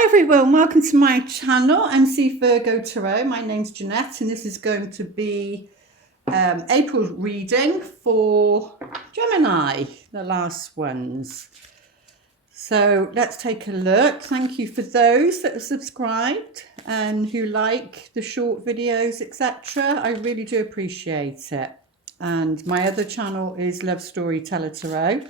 Hi everyone, welcome to my channel, MC Virgo Tarot. My name's Jeanette and this is going to be April reading for Gemini, the last ones. So let's take a look. Thank you for those that are subscribed and who like the short videos, etc. I really do appreciate it. And my other channel is Love Storyteller Tarot.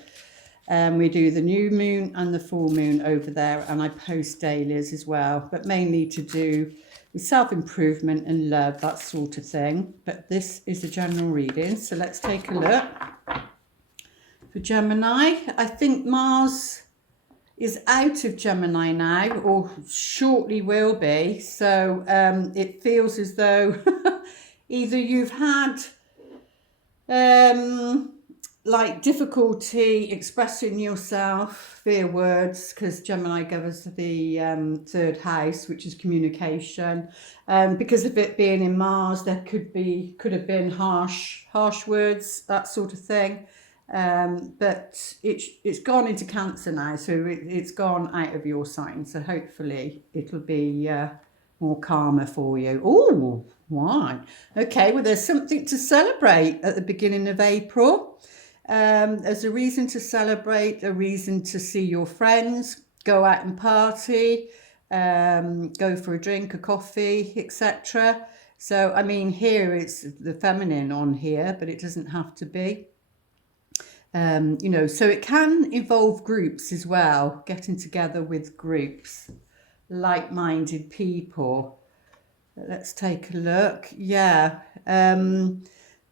We do the new moon and the full moon over there, and I post dailies as well, but mainly to do with self-improvement and love, that sort of thing. But this is a general reading, so let's take a look. For Gemini, I think Mars is out of Gemini now, or shortly will be, so it feels as though either you've had like difficulty expressing yourself via words, because Gemini governs the third house, which is communication. Because of it being in Mars, there could have been harsh words, that sort of thing. But it's gone into Cancer now, so it's gone out of your sign. So hopefully it'll be more calmer for you. Oh, why? Okay, well, there's something to celebrate at the beginning of April. There's a reason to celebrate, a reason to see your friends, go out and party, go for a drink, a coffee, etc. So, I mean, here it's the feminine on here, but it doesn't have to be. You know, so it can involve groups as well, getting together with groups, like-minded people. Let's take a look. Yeah.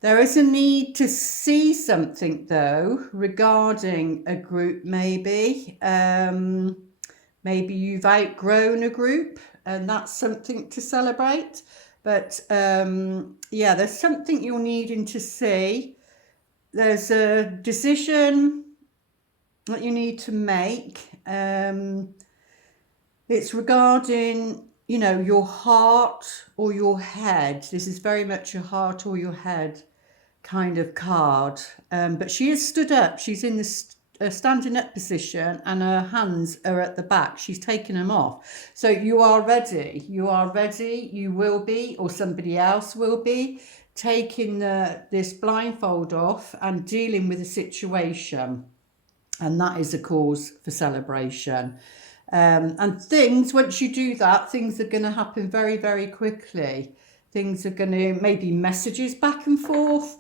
There is a need to see something, though, regarding a group, maybe. Maybe you've outgrown a group, and that's something to celebrate. But, yeah, there's something you're needing to see. There's a decision that you need to make. It's regarding, you know, your heart or your head. This is very much your heart or your head kind of card. But she is stood up. She's in the standing up position and her hands are at the back. She's taken them off. So you are ready. You are ready. You will be, or somebody else will be, taking this blindfold off and dealing with the situation. And that is a cause for celebration. And things, once you do that, things are going to happen very, very quickly. Things are going to, maybe messages back and forth,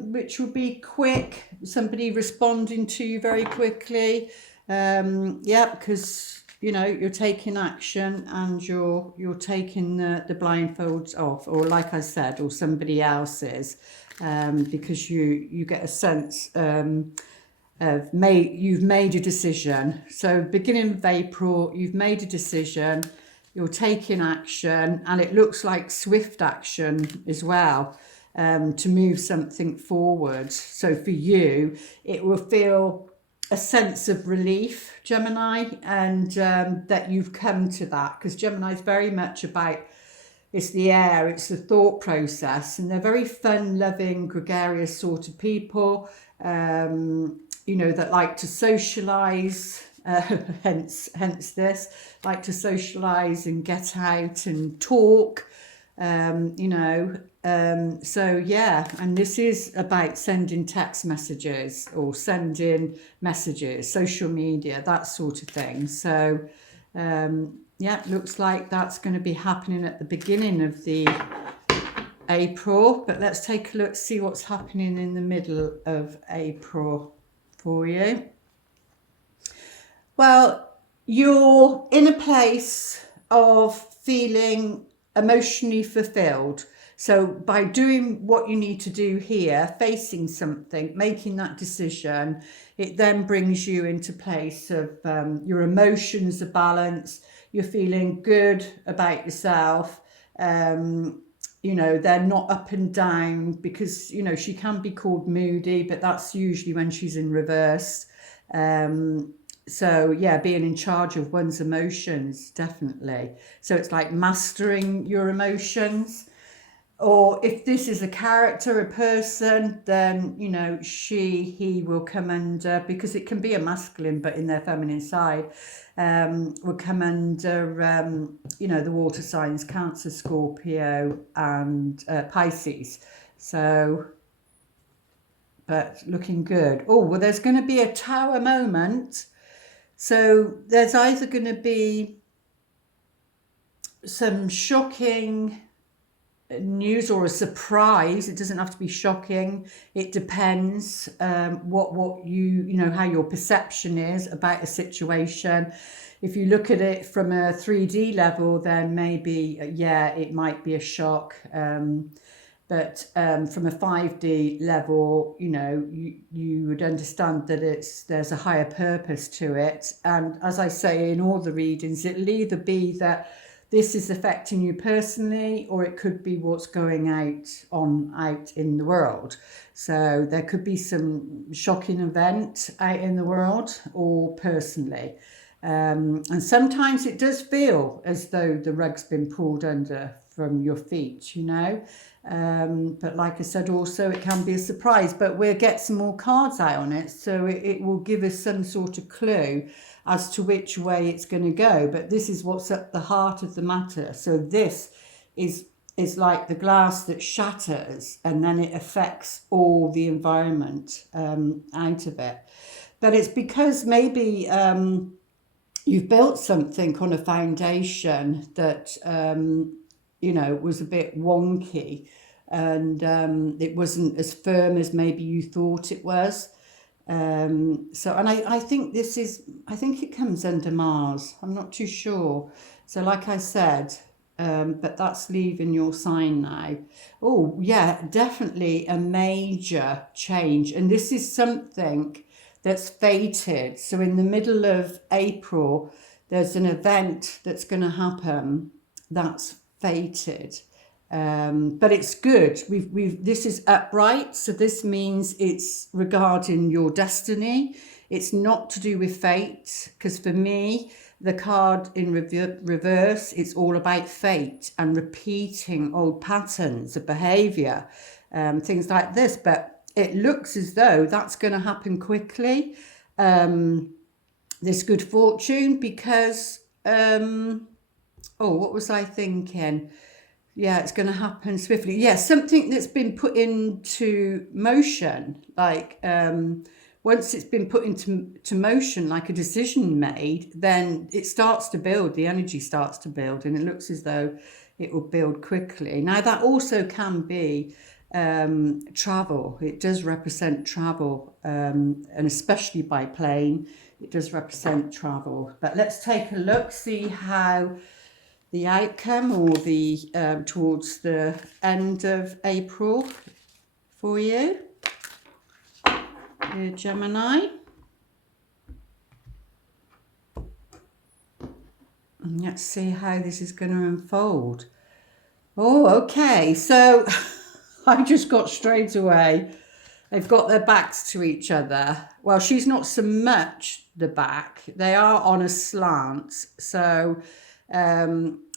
which will be quick. Somebody responding to you very quickly. Yeah, because, you know, you're taking action and you're taking the blindfolds off, or like I said, or somebody else's, because you get a sense you've made a decision. So beginning of April, you've made a decision, you're taking action, and it looks like swift action as well, to move something forward. So for you, it will feel a sense of relief, Gemini, and that you've come to that, because Gemini is very much about, it's the air, it's the thought process, and they're very fun-loving, gregarious sort of people, you know, that like to socialise, hence this, like to socialise and get out and talk, you know. So yeah, and this is about sending text messages or sending messages, social media, that sort of thing. So yeah, looks like that's going to be happening at the beginning of the April, but let's take a look, see what's happening in the middle of April for you. Well, you're in a place of feeling emotionally fulfilled. So by doing what you need to do here, facing something, making that decision, it then brings you into place of your emotions are balanced, you're feeling good about yourself. You know, they're not up and down, because, you know, she can be called moody, but that's usually when she's in reverse. So yeah, being in charge of one's emotions, definitely. So it's like mastering your emotions. or if this is a character, a person, then, you know, he will come under, because it can be a masculine, but in their feminine side, will come under, you know, the water signs, Cancer, Scorpio, and Pisces. So, but looking good. Oh, well, there's going to be a tower moment. So there's either going to be some shocking news or a surprise. It doesn't have to be shocking. It depends what you know, how your perception is about a situation. If you look at it from a 3D level, then maybe, yeah, it might be a shock. But from a 5D level, you know, you would understand that there's a higher purpose to it. And as I say in all the readings, it'll either be that this is affecting you personally, or it could be what's going out in the world. So there could be some shocking event out in the world or personally. And sometimes it does feel as though the rug's been pulled under from your feet, you know. But like I said, also it can be a surprise, but we'll get some more cards out on it, so it will give us some sort of clue as to which way it's going to go. But this is what's at the heart of the matter. So this is like the glass that shatters, and then it affects all the environment out of it. But it's because maybe you've built something on a foundation that you know, was a bit wonky, and it wasn't as firm as maybe you thought it was. So, and I think I think it comes under Mars. I'm not too sure. So like I said, but that's leaving your sign now. Oh yeah, definitely a major change. And this is something that's fated. So in the middle of April, there's an event that's going to happen that's fated. But it's good. This is upright, so this means it's regarding your destiny. It's not to do with fate, because for me, the card in reverse, it's all about fate and repeating old patterns of behavior, things like this. But it looks as though that's going to happen quickly. This good fortune, because what was I thinking? Yeah, it's going to happen swiftly. Yeah, something that's been put into motion, like once it's been put into motion, like a decision made, then it starts to build, the energy starts to build, and it looks as though it will build quickly. Now, that also can be travel. It does represent travel, and especially by plane, it does represent travel. But let's take a look, see how the outcome, or the towards the end of April for you, dear Gemini. And let's see how this is going to unfold. Oh, okay. So I just got straight away. They've got their backs to each other. Well, she's not so much the back. They are on a slant. So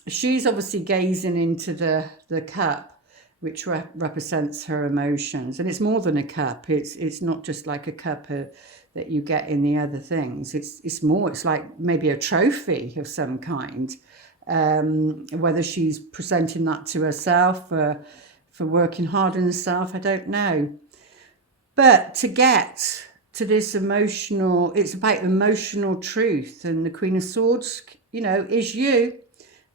she's obviously gazing into the cup, which represents her emotions. And it's more than a cup. It's not just like a cup that you get in the other things. It's more, it's like maybe a trophy of some kind. Whether she's presenting that to herself for working hard on herself, I don't know. But to get to this emotional, it's about emotional truth. And the Queen of Swords, you know, is you.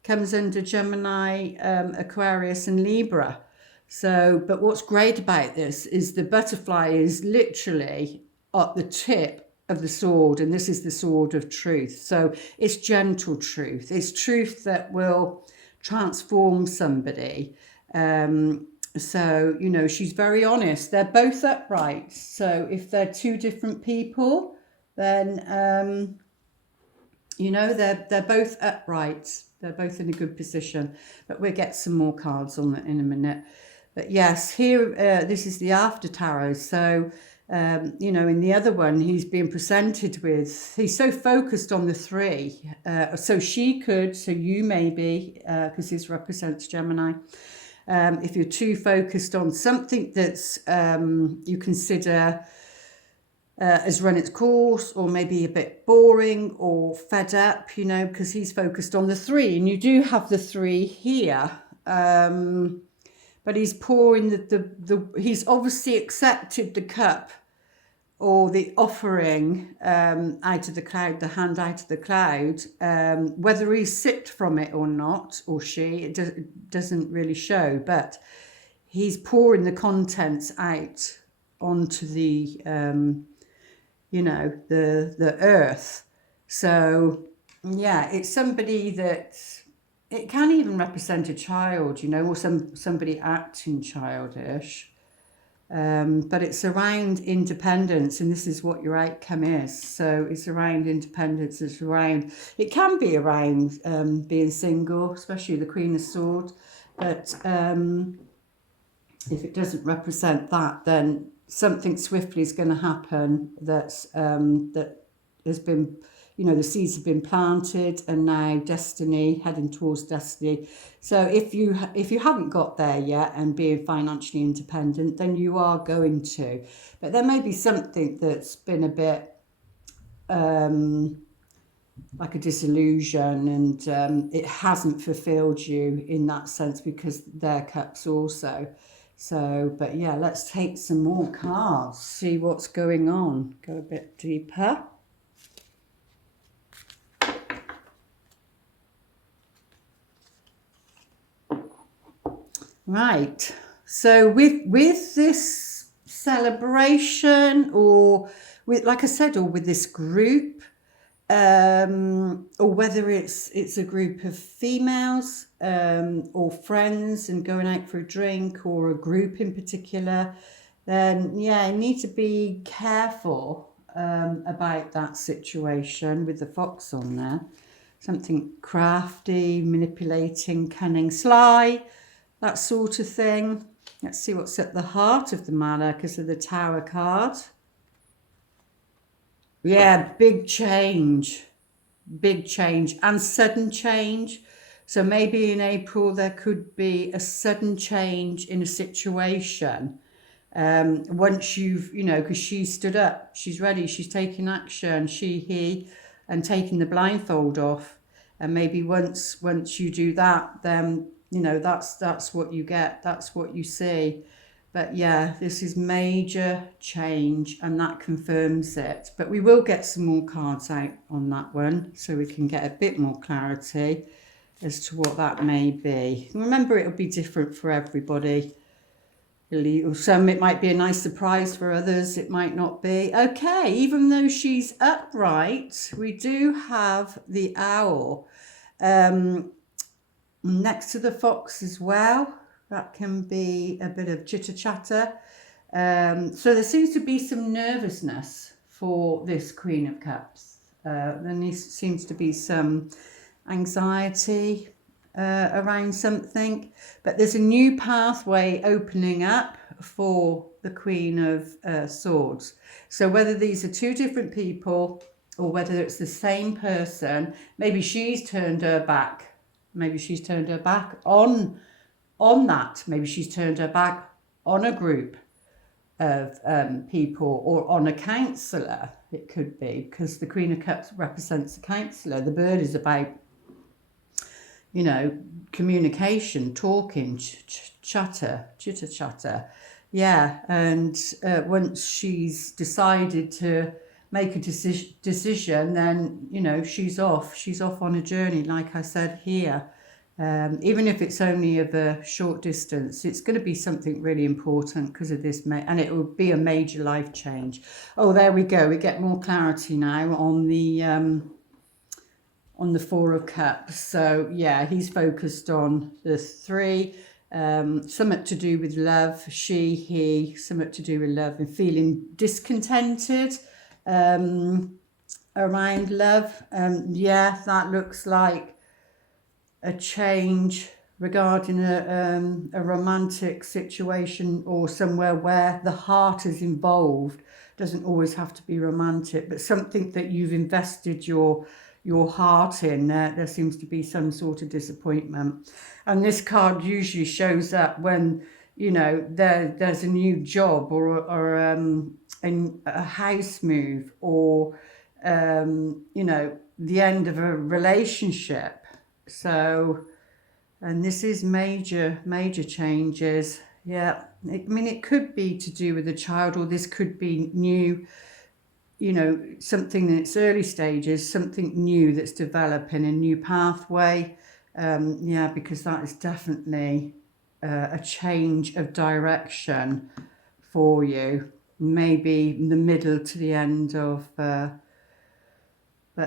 Comes under Gemini, Aquarius and Libra. So, but what's great about this is the butterfly is literally at the tip of the sword, and this is the sword of truth. So it's gentle truth. It's truth that will transform somebody. So, you know, she's very honest. They're both upright. So if they're two different people, then, you know, they're both upright. They're both in a good position. But we'll get some more cards on that in a minute. But yes, here, this is the after tarot. So, you know, in the other one, he's being presented with, he's so focused on the three. So she could, so you maybe, because this represents Gemini. If you're too focused on something that's you consider has run its course, or maybe a bit boring or fed up, you know, because he's focused on the 3, and you do have the 3 here. But he's pouring he's obviously accepted the cup or the offering out of the cloud, the hand out of the cloud. Whether he's sipped from it or not, or she, it doesn't really show, but he's pouring the contents out onto the, you know, the earth. So, yeah, it's somebody that, it can even represent a child, you know, or somebody acting childish. But it's around independence, and this is what your outcome is. So it's around independence, it's around, it can be around being single, especially the Queen of Swords. But if it doesn't represent that, then something swiftly is going to happen that has been, you know, the seeds have been planted, and now destiny, heading towards destiny. So if you haven't got there yet and being financially independent, then you are going to. But there may be something that's been a bit like a disillusion, and it hasn't fulfilled you in that sense, because their cups also. So, but yeah, let's take some more cards, see what's going on, go a bit deeper. Right, so with this celebration, or with, like I said, or with this group, or whether it's a group of females or friends and going out for a drink, or a group in particular, then yeah, you need to be careful about that situation with the fox on there. Something crafty, manipulating, cunning, sly, that sort of thing. Let's see what's at the heart of the matter, because of the Tower card. Yeah, big change and sudden change. So maybe in April there could be a sudden change in a situation. Once you've, you know, because she stood up, she's ready, she's taking action, he, and taking the blindfold off. And maybe once you do that, then, you know, that's what you get, that's what you see. But yeah, this is major change, and that confirms it. But we will get some more cards out on that one, so we can get a bit more clarity as to what that may be. Remember, it'll be different for everybody. Some, it might be a nice surprise, for others it might not be. Okay, even though she's upright, we do have the owl next to the fox as well. That can be a bit of chitter chatter. So there seems to be some nervousness for this Queen of Cups. There seems to be some anxiety around something, but there's a new pathway opening up for the Queen of Swords. So whether these are 2 different people, or whether it's the same person, maybe she's turned her back. Maybe she's turned her back on that. Maybe she's turned her back on a group of people, or on a counsellor. It could be, because the Queen of Cups represents a counsellor. The bird is about, you know, communication, talking, chitter chatter. Yeah, and once she's decided to make a decision, then, you know, she's off on a journey, like I said here. Even if it's only of a short distance, it's going to be something really important because of this, and it will be a major life change. Oh, there we go. We get more clarity now on the 4 of Cups. So yeah, he's focused on the 3. Something to do with love. She, he, something to do with love, and feeling discontented around love. Yeah, that looks like a change regarding a romantic situation, or somewhere where the heart is involved. Doesn't always have to be romantic, but something that you've invested your your heart in. There seems to be some sort of disappointment. And this card usually shows up when, you know, there's a new job or a house move, or, you know, the end of a relationship. So, and this is major changes. Yeah, I mean, it could be to do with a child, or this could be new, you know, something in its early stages, something new that's developing, a new pathway. Yeah, because that is definitely a change of direction for you. Maybe the middle to the end of, but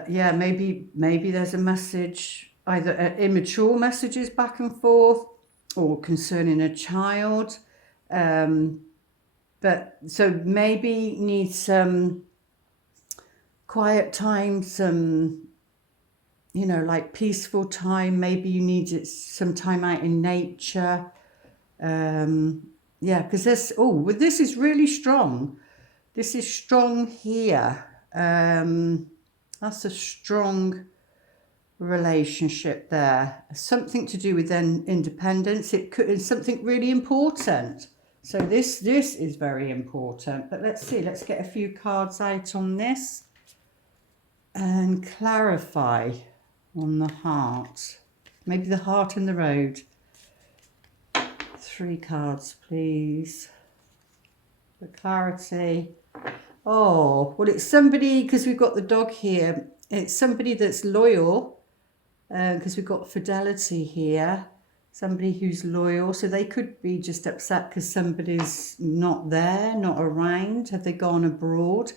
yeah, maybe there's a message, either immature messages back and forth, or concerning a child. But so maybe need some quiet time, some, you know, like peaceful time. Maybe you need it, some time out in nature. Yeah, because this is really strong. This is strong here. That's a strong relationship there. Something to do with then independence. It could is something really important. So this is very important. But let's see. Let's get a few cards out on this and clarify on the heart. Maybe the heart and the road. 3 cards, please. For clarity. Oh, well, it's somebody, because we've got the dog here. It's somebody that's loyal, because we've got fidelity here. Somebody who's loyal. So they could be just upset because somebody's not there, not around. Have they gone abroad?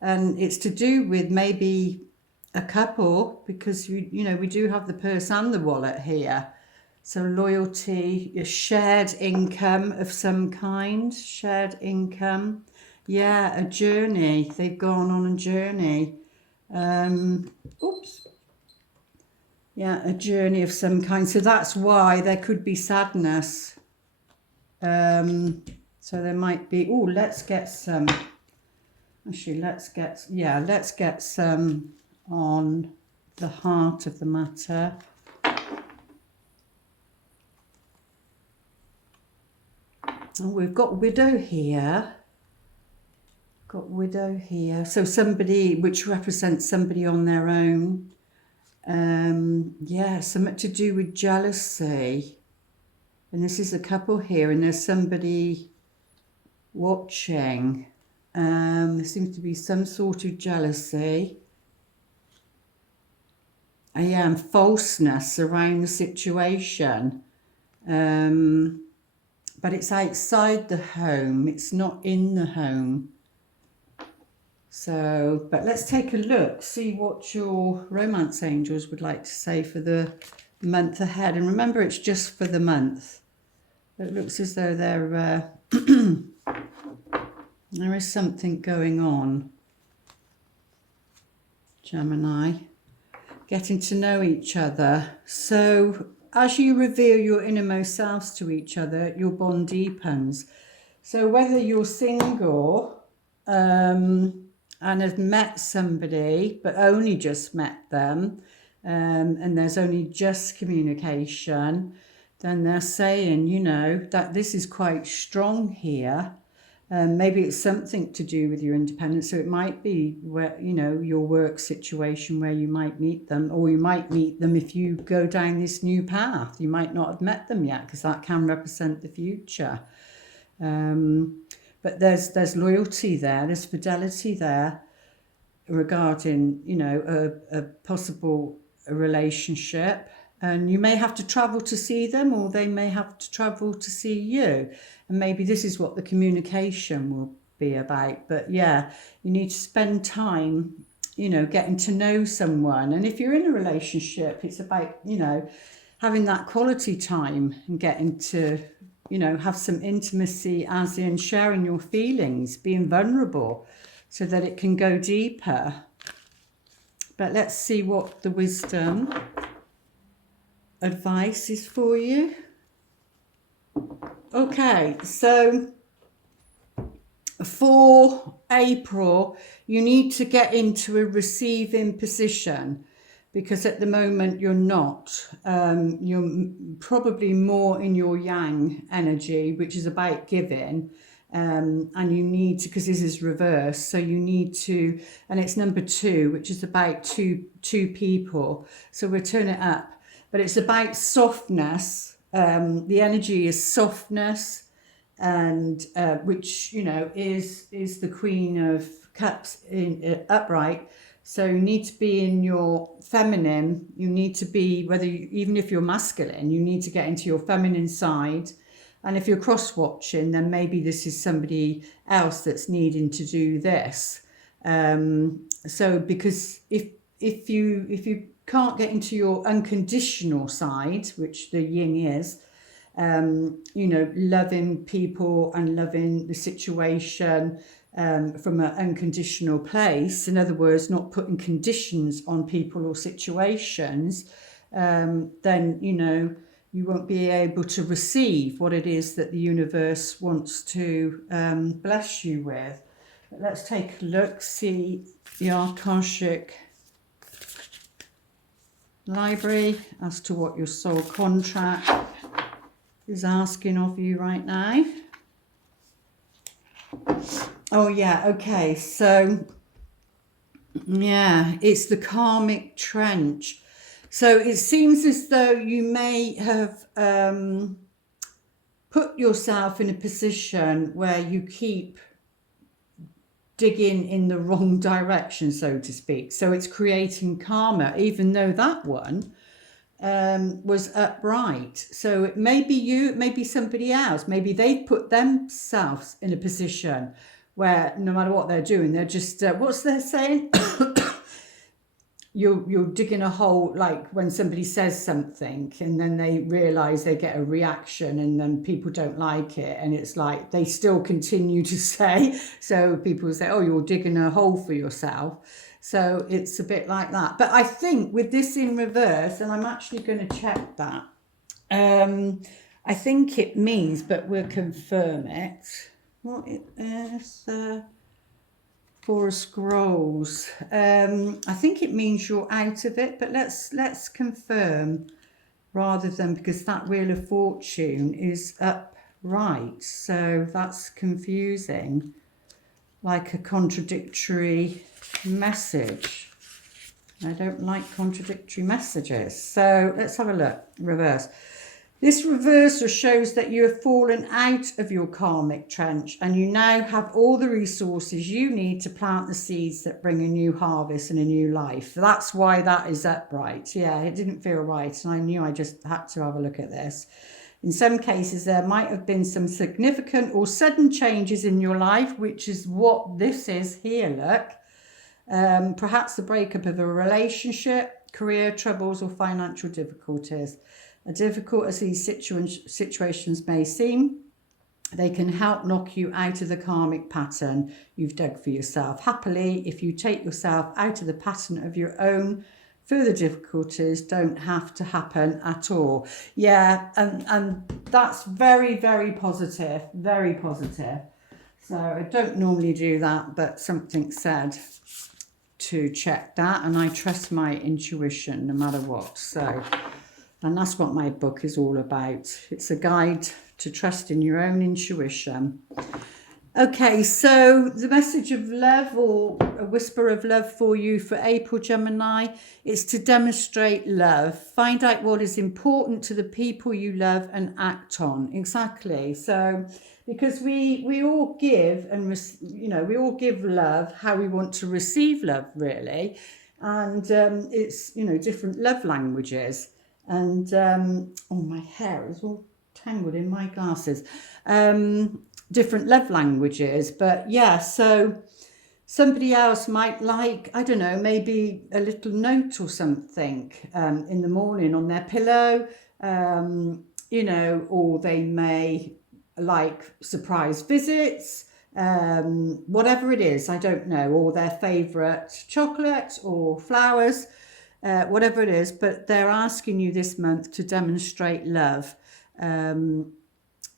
And it's to do with maybe a couple, because you know, we do have the purse and the wallet here. So loyalty, a shared income of some kind, shared income. Yeah, a journey. They've gone on a journey. Oops. Yeah, a journey of some kind. So that's why there could be sadness. So there might be, oh, let's get some. Actually, let's get some on the heart of the matter. Oh, we've got widow here. Got widow here. So somebody, which represents somebody on their own. Yeah, something to do with jealousy. And this is a couple here, and there's somebody watching. There seems to be some sort of jealousy. And falseness around the situation. But it's outside the home. It's not in the home. So, but let's take a look, see what your romance angels would like to say for the month ahead. And remember, it's just for the month. It looks as though there is something going on. Gemini, getting to know each other. So as you reveal your innermost selves to each other, your bond deepens. So whether you're single, and have met somebody, but only just met them, and there's only just communication, then they're saying, you know, that this is quite strong here. Maybe it's something to do with your independence. So it might be where, you know, your work situation where you might meet them, or you might meet them if you go down this new path. You might not have met them yet, because that can represent the future. But there's loyalty there, there's fidelity there regarding, you know, a possible relationship. And you may have to travel to see them, or they may have to travel to see you. And maybe this is what the communication will be about. But yeah, you need to spend time, you know, getting to know someone. And if you're in a relationship, it's about, you know, having that quality time and getting to, you know, have some intimacy, as in sharing your feelings, being vulnerable, so that it can go deeper. But let's see what the wisdom advice is for you. Okay, so for April, you need to get into a receiving position. because at the moment you're not. You're probably more in your yang energy, which is about giving. And you need to, because this is reverse, so you need to, and it's number 2, which is about two people. So we'll turn it up, but it's about softness. The energy is softness, and which, you know, is the Queen of Cups in upright. So you need to be in your feminine. You need to be, even if you're masculine, you need to get into your feminine side. And if you're cross-watching, then maybe this is somebody else that's needing to do this. So because if you can't get into your unconditional side, which the yin is, you know, loving people and loving the situation from an unconditional place, in other words, not putting conditions on people or situations, then, you know, you won't be able to receive what it is that the universe wants to bless you with. But let's take a look, see the Akashic Library as to what your soul contract is asking of you right now. Oh yeah, okay, so yeah, it's the karmic trench. So it seems as though you may have put yourself in a position where you keep digging in the wrong direction, so to speak. So it's creating karma, even though that one was upright. So it may be you, it may be somebody else. Maybe they've put themselves in a position where no matter what they're doing, they're just, what's their saying? You're digging a hole, like when somebody says something and then they realise they get a reaction and then people don't like it, and it's like they still continue to say, so people say, oh, you're digging a hole for yourself. So it's a bit like that. But I think with this in reverse, and I'm actually going to check that, I think it means, but we'll confirm it, what it is, Four of Scrolls. I think it means you're out of it, but let's confirm rather than, because that Wheel of Fortune is upright, so that's confusing, like a contradictory message. I don't like contradictory messages. So let's have a look. Reverse. This reversal shows that you have fallen out of your karmic trench and you now have all the resources you need to plant the seeds that bring a new harvest and a new life. That's why that is upright. Yeah, it didn't feel right, and I knew I just had to have a look at this. In some cases, there might have been some significant or sudden changes in your life, which is what this is here, look. Perhaps the breakup of a relationship, career troubles, or financial difficulties. As difficult as these situations may seem, they can help knock you out of the karmic pattern you've dug for yourself. Happily, if you take yourself out of the pattern of your own, further difficulties don't have to happen at all. Yeah, and that's very, very positive, very positive. So I don't normally do that, but something said to check that, and I trust my intuition no matter what. So, and that's what my book is all about. It's a guide to trust in your own intuition. Okay, so the message of love, or a whisper of love for you for April, Gemini, is to demonstrate love. Find out what is important to the people you love and act on. Exactly. So, because we all give, and we all give love how we want to receive love, really. And it's, different love languages. And, oh, my hair is all tangled in my glasses. Different love languages. But yeah, so somebody else might like, I don't know, maybe a little note or something in the morning on their pillow, or they may like surprise visits, whatever it is, I don't know, or their favourite chocolate or flowers. Whatever it is, but they're asking you this month to demonstrate love,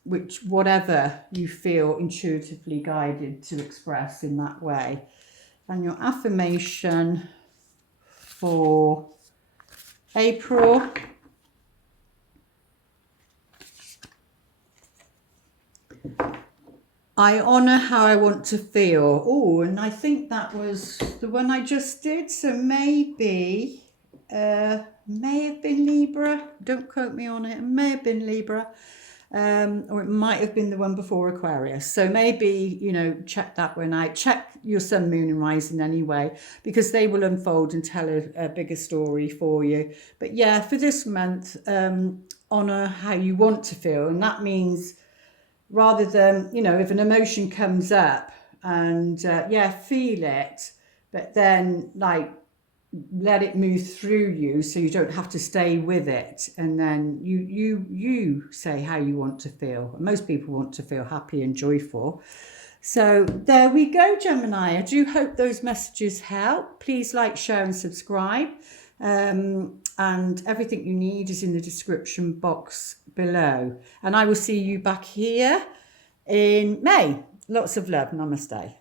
which whatever you feel intuitively guided to express in that way. And your affirmation for April. I honour how I want to feel. Oh, and I think that was the one I just did. So maybe, may have been Libra. Don't quote me on it. It may have been Libra. Or it might have been the one before Aquarius. So maybe, you know, check that one out. Check your sun, moon and rising anyway, because they will unfold and tell a bigger story for you. But yeah, for this month, honour how you want to feel. And that means rather than, you know, if an emotion comes up and yeah, feel it, but then like let it move through you so you don't have to stay with it, and then you say how you want to feel. Most people want to feel happy and joyful. So there we go, Gemini. I do hope those messages help. Please like, share and subscribe, and everything you need is in the description box below, and I will see you back here in May. Lots of love. Namaste.